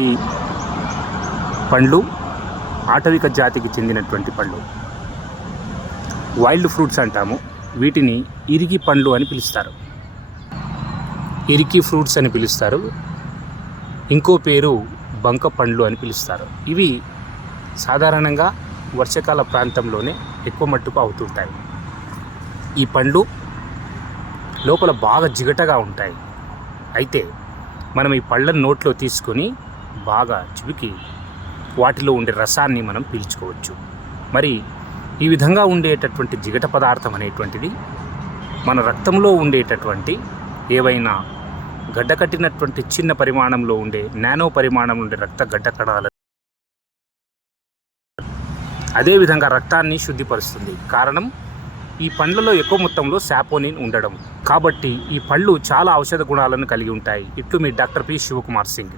ఈ పండ్లు ఆటవిక జాతికి చెందినటువంటి పళ్ళు, వైల్డ్ ఫ్రూట్స్ అంటాము. వీటిని ఇరికి పండ్లు అని పిలుస్తారు, ఇరికి ఫ్రూట్స్ అని పిలుస్తారు. ఇంకో పేరు బంక పండ్లు అని పిలుస్తారు. ఇవి సాధారణంగా వర్షాకాల ప్రాంతంలోనే ఎక్కువ మట్టుకు అవుతుంటాయి. ఈ పండ్లు లోపల బాగా జిగటగా ఉంటాయి. అయితే మనం ఈ పళ్ళను నోట్లో తీసుకొని బాగా చివికి వాటిలో ఉండే రసాన్ని మనం పీల్చుకోవచ్చు. మరి ఈ విధంగా ఉండేటటువంటి జిగట పదార్థం అనేటువంటిది మన రక్తంలో ఉండేటటువంటి ఏవైనా గడ్డకట్టినటువంటి చిన్న పరిమాణంలో ఉండే నానో పరిమాణం ఉండే రక్త గడ్డ కణాలు, అదేవిధంగా రక్తాన్ని శుద్ధిపరుస్తుంది. కారణం ఈ పండ్లలో ఎక్కువ మొత్తంలో సాపోనిన్ ఉండడం. కాబట్టి ఈ పళ్ళు చాలా ఔషధ గుణాలను కలిగి ఉంటాయి. ఇట్లు మీ డాక్టర్ పి శివకుమార్ సింగ్.